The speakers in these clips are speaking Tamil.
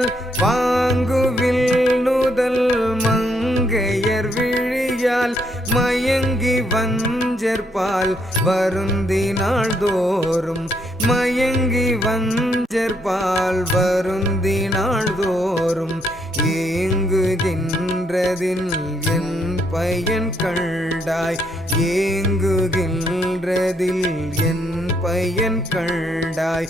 விழியால் வாங்குவில் நுதல் மங்கையர் விழியால் மயங்கி வஞ்சற்பால் வருந்தினாள் தோறும் மயங்கி வஞ்சற்பால் வருந்தினாள் தோறும் ஏங்குகின்றதில் என் பயன் கண்டாய் ஏங்குகின்றதில் என் பயன் கண்டாய்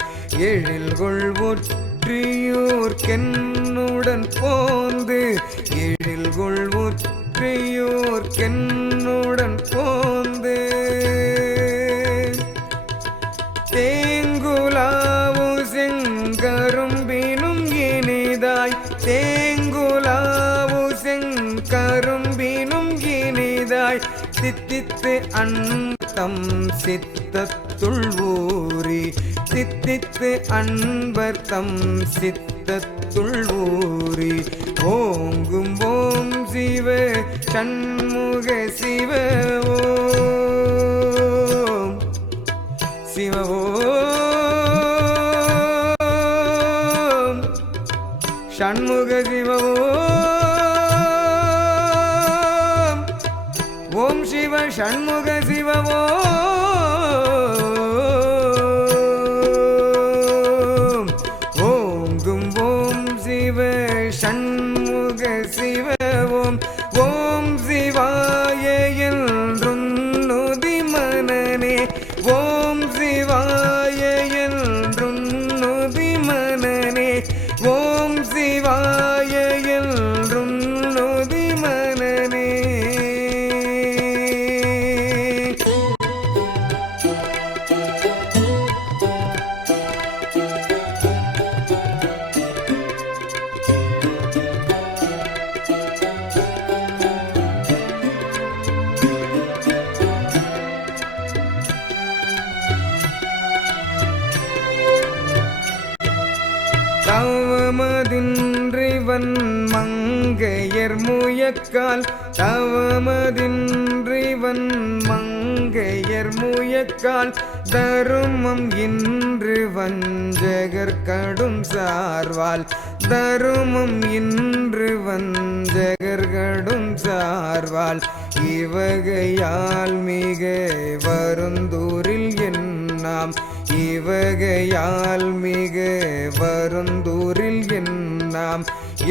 எழில்கொள் ஒற்றியூர்க்கென்னுடன் போந்து எழில்கொள் ஒற்றியூர்க்கென்னுடன் போந்து தேங்குலாவு செங்கரும்பினும் இனிதாய் தேங்குலாவு செங்கரும்பினும் இனிதாய் தித்தித்து அன்பம் சித்தத்துள் ஊறி தித்தித்து அன்பர் தம் சித்தத்துள் ஊறி ஓங்கும் ஓம் சிவ சண்முக சிவ ஓம் சிவ ஓம் சண்முக சிவ ஓம் சிவ சண்முக சிவ ஓங்கும் ஓம் சிவ சண்முக சிவ ஓம் சிவாய என்றும் நொதி மனனே ஓம் சிவாய என்றும் நொதி மனனே ஓம் சிவாய என்றும் நொதி மனனே தவமதின்றிவன் மங்கையர் முயக்கால் தவமதின்றிவன் மங்கையர் முயக்கால் தருமம் இன்று வஞ்சகர் கடும் சார்வால் தருமம் இன்று வஞ்சகர் கடும் சார்வால் இவகையால் மிக வருந்தூரில் என்னாம் இவகையால் மிக வருந்தூரில் என்னாம்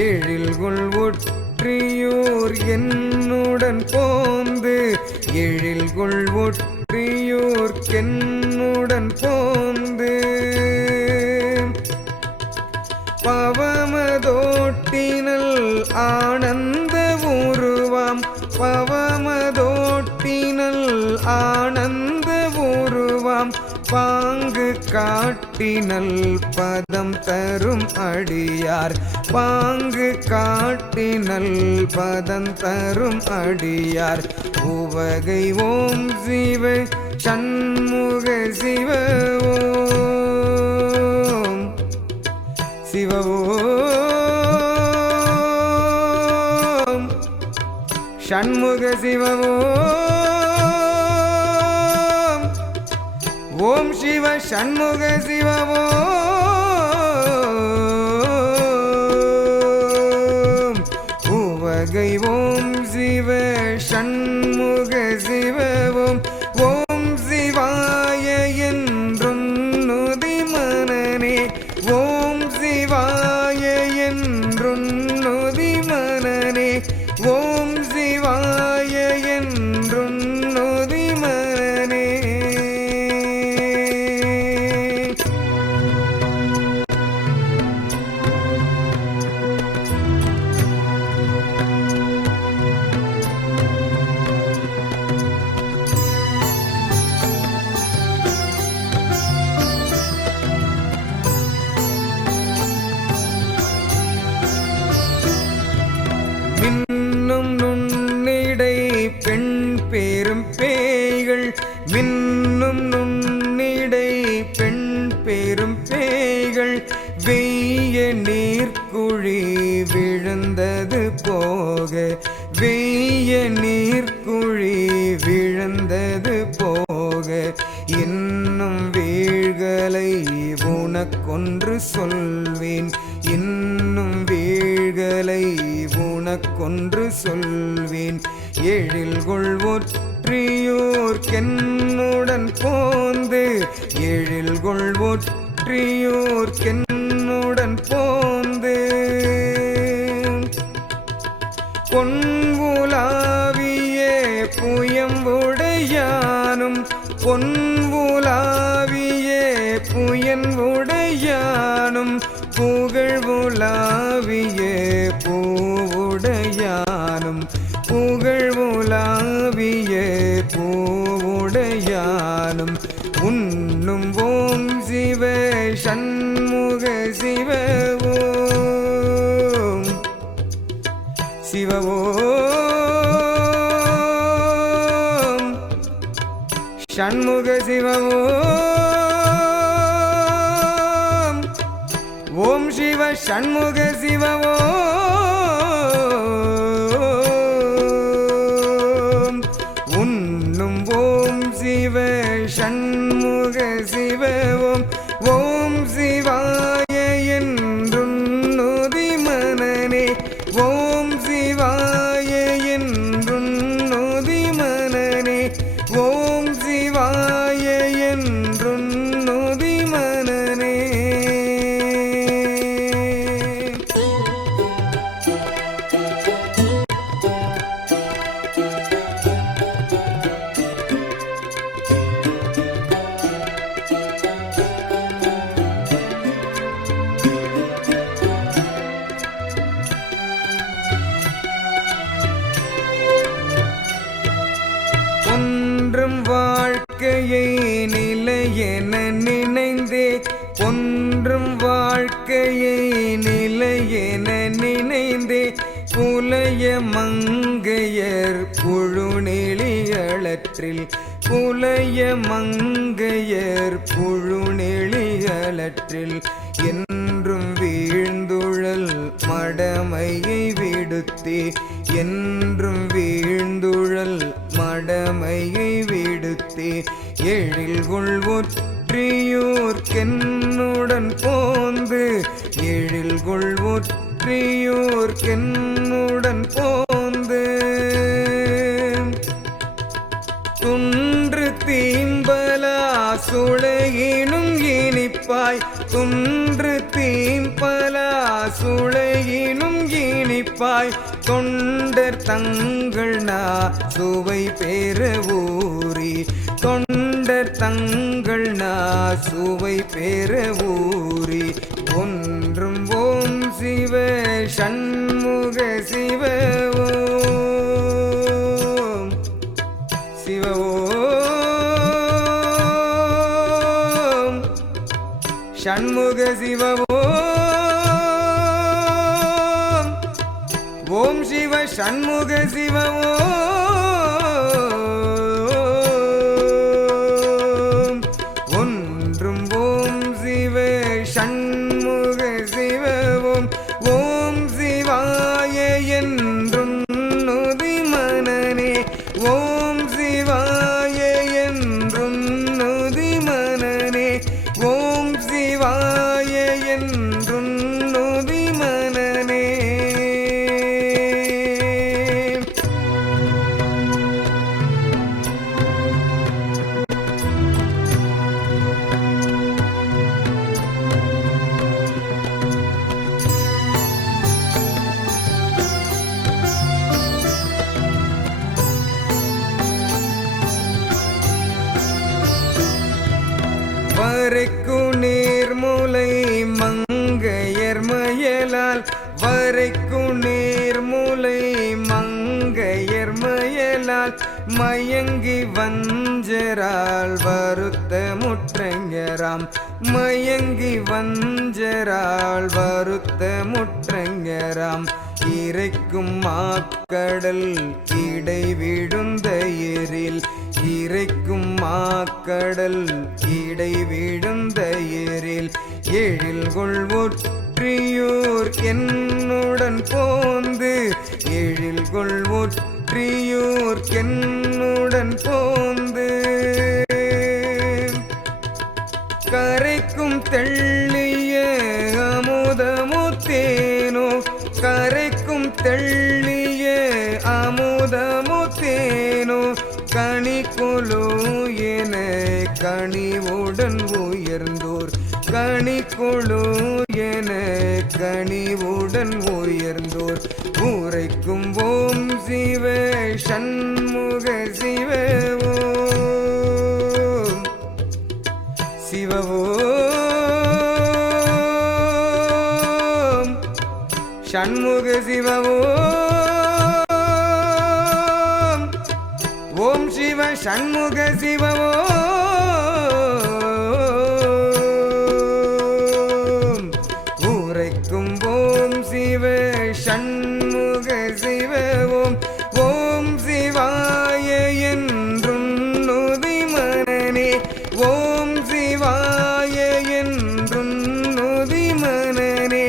எழில்கொள் ஒற்றியூர் என்னுடன் போந்து எழில்கொள் ஒற்றியூர்க்கென்னுடன் போந்து பவமதோட்டினல் ஆனந்த உருவாம் பவமதோட்டினல் ஆனந்த உருவாம் பாங்கு காட்டினல் பதம் தரும் அடியார் பாங்கு காட்டினல் பதம் தரும் அடியார் உவகை ஓம் சிவ சண்முக சிவ ஓம் சிவ ஓம் சண்முக சிவ ஓம் சிவ சண்முக சிவ ஓம் உவகை ஓம் சிவ சண்முக சிவ ஓம் சிவாய என்றும் நொதி மனனே ஓம் சிவாய என்றும் நொதி மனனே ஓம் சிவாய என்றும் நொதி மனனே மின்னும் நுண்ணிடை பெண் பேரும் பேய்கள் மின்னும் நுண்ணிடை பெண் பேரும் பேய்கள் வெய்ய நீர்க்குழி விழுந்தது போக வெய்ய நீர்க்குழி விழுந்தது போக இன்னும் வீழ்களை உனக்கொன்று சொல்வேன் இன்னும் உனக்கொன்று சொல்வேன். எழில்கொள் ஒற்றியூர்க்கென்னுடன் போந்து எழில்கொள் ஒற்றியூர்க்கென்னுடன் போந்து பொன்வுலாவிய புயம்புடையானும் பொன்வுலாவிய புயன்புடையானும் புகழ்வுலாவிய பூவுடையானும் புகழ்வுலாவிய பூவுடையானும் உன்னும் ஓம் சிவ சண்முக சிவ ஓம் சிவ ஓம் சண்முக சிவ ஓம் ஓம் சிவ சண்முக சிவ ஓம் உன்னும் ஓம் சிவ சண்முக சிவ ஓம் ஓம் சிவாய என்றுன்னுதி மனனே ஓம் சிவாய என்றுன்னுதி மனனே ஓம் சிவாய என்றுன்னுதி மனனே. ஒன்றும் வாழ்க்கையை நிலையென நினைந்தே ஒன்றும் வாழ்க்கையை நிலையென நினைந்தே புலைய மங்கையர் புழுநெளிகளற்றில் புலைய மங்கையர் புழுநெளிகளற்றில் என்றும் வீழ்ந்துழல் மடமையை விடுத்தே என்றும் வீழ்ந்துழல் மடமையை விடுத்தே எழில்கொள் ஒற்றியூர்க்கென்னுடன் போந்து எழில்கொள் ஒற்றியூர்க்கென்னுடன் போந்து துன்று தீம்பலா சுளையினும் இனிப்பாய் துன்று தீம்பலா சுளையினும் இனிப்பாய் தொண்டர் தங்கள் சுவை பெற ஊறி தொண்டர் தங்கள் சுவை பெற ஊறி ஒன்றும் ஓம் சிவ சண்முக சிவ ஓம் சிவ ஓம் சண்முக சிவ ஓம் ஓம் சிவ சண்முக சிவ ஓம் ஒன்றும் ஓம் சிவ சண்முக சிவ ஓம் ஓம் சிவாய என்றுன்னுதி மனனே ஓம் சிவாய என்றுன்னுதி மனனே ஓம் சிவாய என்றுன்னுதி மனனே. வரைக்கு நீர்முலை மங்கையர் மயலால் வரைக்கு நீர்முலை மங்கையர் மயலால் மயங்கி வஞ்சரால் வருத்த முற்றங்கராம் மயங்கி வஞ்சரால் வருத்த முற்றங்கராம் இறைக்கும் மாக்கடல் இடை விழுந்த ஏரில் இறைக்கும் மாக்கடல் இடை விழுந்த ஏரில் எழில்கொள் ஒற்றியூர் என்னுடன் போந்து எழில்கொள் ஒற்றியூர் என்னுடன் போந்து கரைக்கும் தெள்ளிய அமுதமுத்தேனோ கரைக்கும் தெள்ளி கனிவுடன் உயர்ந்தோர் கனிக்கொழு என கனிவுடன் உயர்ந்தோர் உரைக்கும் ஓம் சிவ சண்முக சிவ ஓம் சிவ ஓம் சண்முக சிவ ஓம் ஓம் சிவ சண்முக சிவ ஓம் உரைக்கும் ஓம் சிவ சண்முக சிவ ஓம் ஓம் சிவாய என்றும் நுதி மனனே ஓம் சிவாய என்றும் நுதி மனனே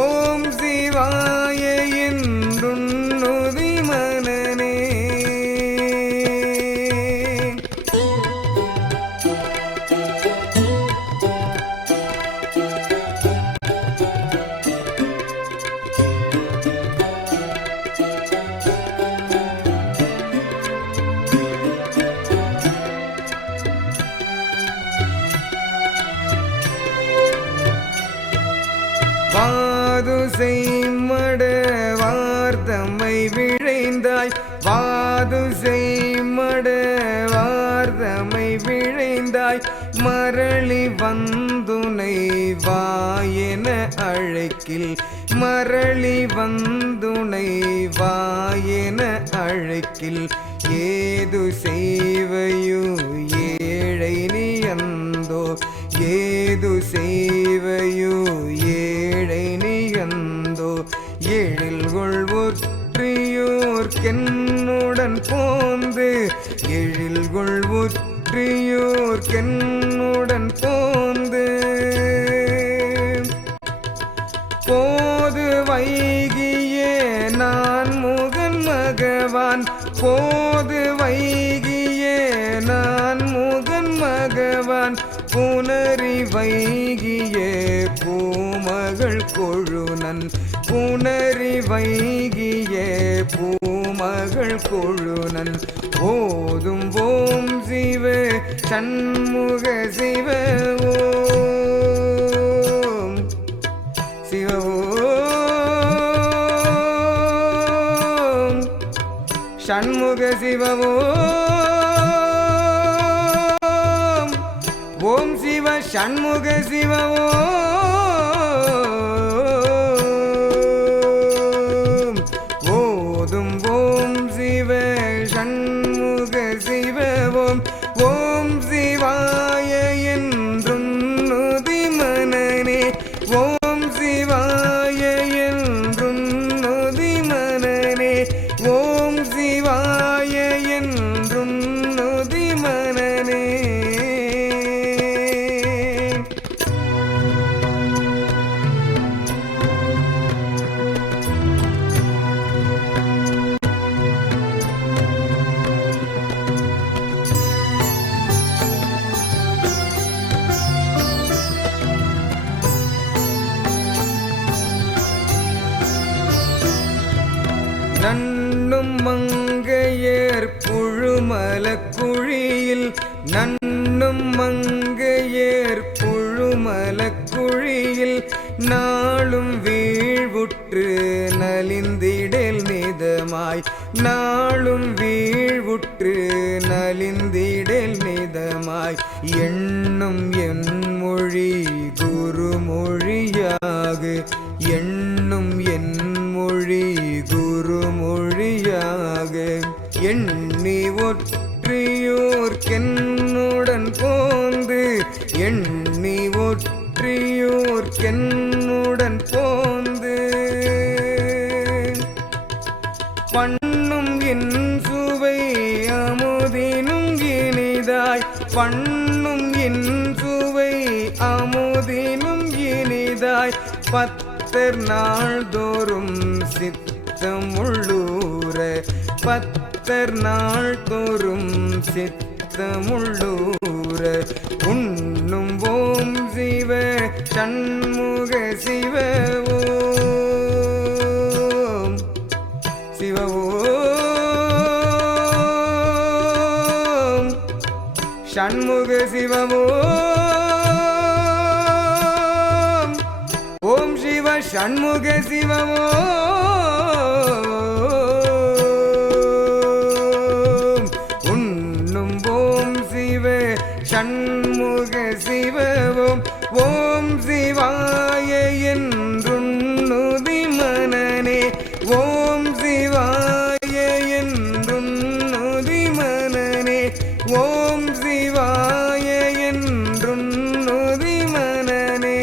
ஓம் சிவாய என்றும் நுதி மனனே வாது செய்மட வார்த்தமை விழைந்தாய் வாது செய்மட வார்த்தமை விழைந்தாய் மரளி வந்துனை வாயென அழைக்கில் மரளி வந்துனை வாயென அழைக்கில் ஏது செய்வையோ ஏழை நீ அந்தோ ஏது செய்வையோ ஏழை நீ அந்தோ எழில் கொள்வுற்றியோர்க்கென்னுடன் போந்து எழில் கொள்வுற்றியோர்க்கென்னுடன் போந்து போது வைகியே நான் முகன் மகவான் போது வைகியே நான் முகன் மகவான் புனரி வைகியே பூமகள் கொழுநன் புனரி வைகியே பூமகள் கொழுநன் ஓதும் ஓம் சிவ சண்முக சிவ ஓம் சிவ ஓம் சண்முக சிவ ஓம் ஓம் சிவ சண்முக சிவ ஓம் ஓதும் ஓம் சிவ சண்முக சிவ ஓம் ஓம் சிவாய என்றும் நுதி மனனே ஓம் சிவாய என்றும் நுதி மனனே ஓம் சிவாய என்றும் நுதி மனனே நன்னும் மங்கையர் புழுமலக் குழியில் நன்னும் மங்கையர் புழுமலக் குழியில் நாளும் வீழ்வுற்று நலிந்திடல் நிதமாய் நாளும் வீழ்வுற்று நலிந்திடல் நிதமாய் எண்ணும் என் மொழி குருமொழியாக எண்ணும் என் மொழி குருமொழியாக எண்ணி ஒற்றியோர்க்கென்னுடன் போந்து எண்ணி ஒற்றியோர்க்கென்னுடன் போந்து பண்ணும் என் சுவை அமுதினும் இனிதாய் பண்ணும் என் சுவை அமுதினும் இனிதாய் பத்தர் நாள்தோறும் சித்தமுள்ளூர பத்தர் நாள்தோறும் சித்தமுள்ளூர உண்ணும் ஓம் சிவ சண்முக சிவ ஓம் சிவ ஓம் சண்முக சிவ ஷண்முக சிவமோ உண்ணும் ஓம் சிவ ஷண்முக சிவவோம் ஓம் சிவாய என்றுண்ணுதி மனனே ஓம் சிவாய என்றுண்ணுதி மனனே ஓம் சிவாய என்றுண்ணுதி மனனே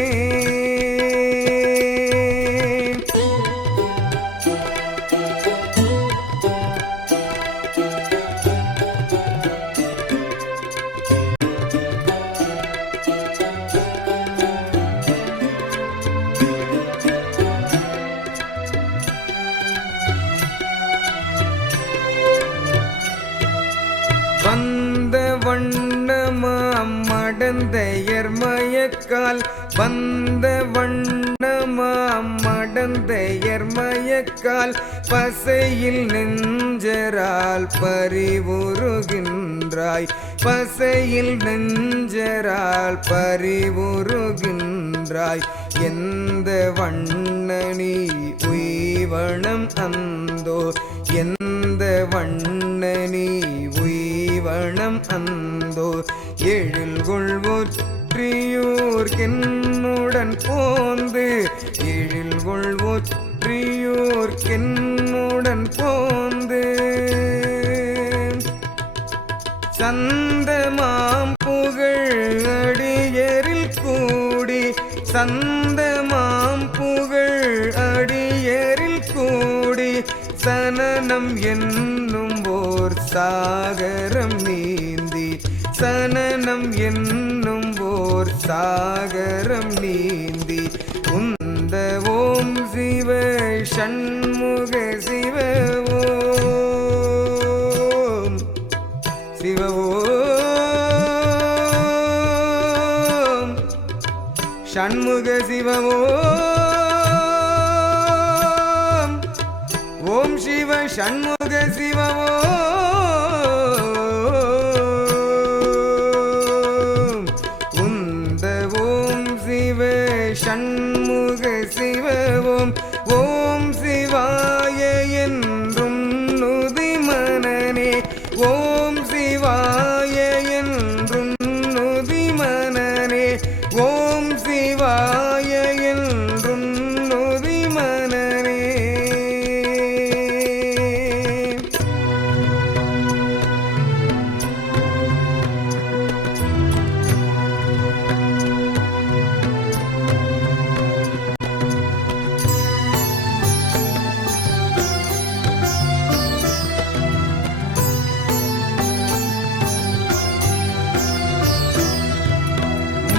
வந்த வண்ணமாம் மடந்தையர் மயக்கால் வந்த வண்ணமாம் மடந்தையர் மயக்கால் பசையில் நெஞ்சரால் பறிவுருகின்றாய் பசையில் நெஞ்சரால் பறிவுருகின்றாய் எந்த வண்ணனி உய்வனம் அந்தோ எந்த வண்ணனி உய்வனம் அந்தோ எழில்கொள் ஒற்றியூர்க்கென்னுடன் போந்து எழில்கொள் ஒற்றியூர்க்கென்னுடன் போந்து சந்தமாம் புகழ் அடியரில் கூடி சந்தமாம் புகழ் அடியரில் கூடி சனனம் என்னும் ஓர் சாகரம் நீந்தி சனனம் என்னும் ஓர் சாகரம் நீந்தி உந்த ஓம் சிவ ஷண்முக சிவ ஓம் சிவ ஓம் ஷண்முக சிவ ஓம் ஓம் சிவ ஷண்முக சிவ ஓம் உந்த ஓம் சிவ ஷண்முக சிவ ஓம் ஓம் சிவாய என்றும் நுதி மனனே ஓம் சிவாய என்றும் நுதி மனனே ஓம் சிவாய என்றும் நுதி மனனே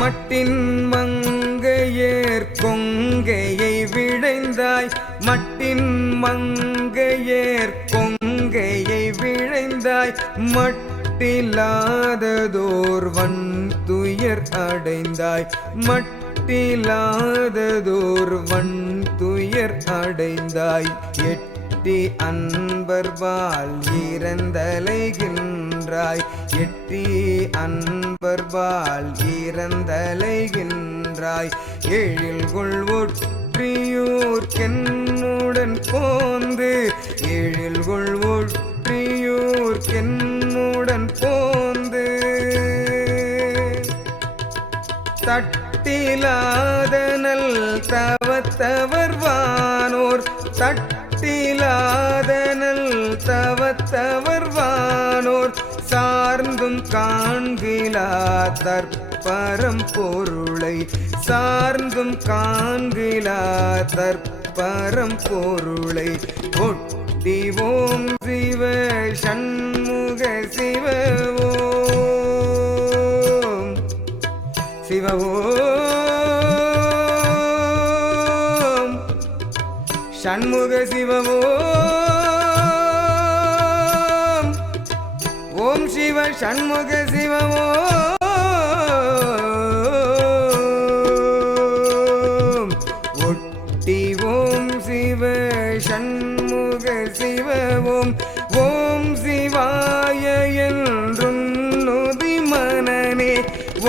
மட்டின் மங்கையேர் கொங்கையை விழைந்தாய் மட்டின் மங்கையேர் கொங்கையை விழைந்தாய் மட்டில்லாததோர் வன் துயர் அடைந்தாய் மட்டில்லாததோர் வன் துயர் அடைந்தாய் எட்டி அன்பர்பால் இறந்தலைகின்றாய் எட்டி அன்பர்பால் இறந்தலைகின்றாய் எழில்கொள் ஒற்றியூர்க்கென்னுடன் போந்து எழில்கொள் ஒற்றியூர்க்கென்னுடன் போந்து தட்டிலாதனல் தவத்தவர் வானோர் தட்டிலாதனல் தவத்தவர் வானோர் சார்ந்தும் காண்கிலா தற்பரம் பொருளை சார்ந்தும் காண்கிலா தற்பரம் பொருளை ஒட்டி ஓம் சிவ ஷண்முக சிவ ஓம் சிவ ஓம் ஷண்முக சிவ ஓம் ஓம் சிவ ஷண்முக சிவ ஓம் ஒட்டி ஓம் சிவ ஷண்முக சிவ ஓம் ஓம் சிவாய என்றும் நுதி மனனே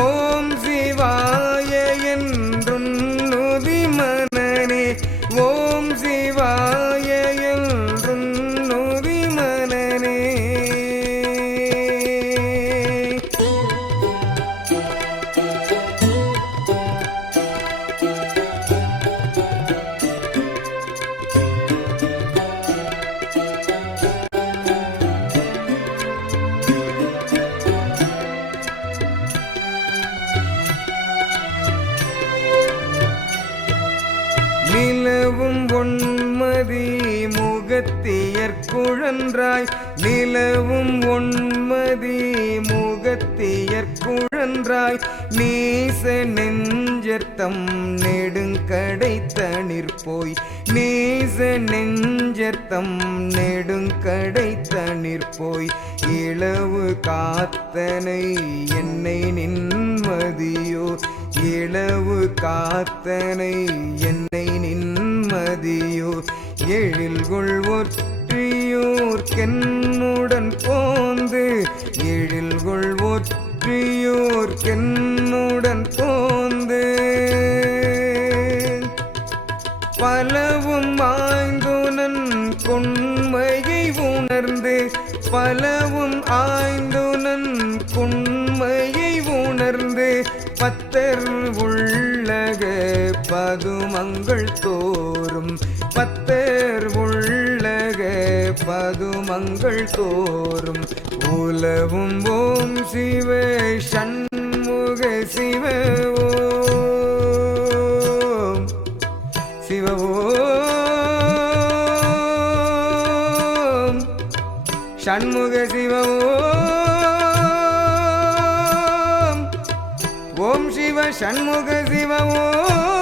ஓம் சிவாய என்றும் நுதி மனனே நிலவும் ஒன்மதி முகத்தியற்குழன்றாய் நிலவும் ஒன்மதி முகத்தியற்குழன்றாய் நீச நெஞ்சர்த்தம் நெடுங்கடைத்தனிற் போய் நீச நெஞ்சர்த்தம் நெடுங்கடைத்தனிற் போய் இளவு காத்தனை என்னை நின்மதியோ இளவு காத்தனை என்னை நின்மதியோ எழில்கொள் ஒற்றியோர்க்கென்னுடன் போந்து எழில்கொள் ஒற்றியோர்க்கென்னுடன் போந்து பலவும் ஆய்ந்துனன் கொண்மையை உணர்ந்து பலவும் ஆய்ந்துனன் கொண்மையை உணர்ந்து பத்தர் உள்ளக பதுமங்கள் தோறும் பத்தர் உள்ளக பதுமங்கள் தோறும் உலவும் ஓம் சிவ சண்முக சிவ ஓம் சிவ ஓம் சண்முக சிவ ஓம் ஓம் சிவ சண்முக சிவ ஓம்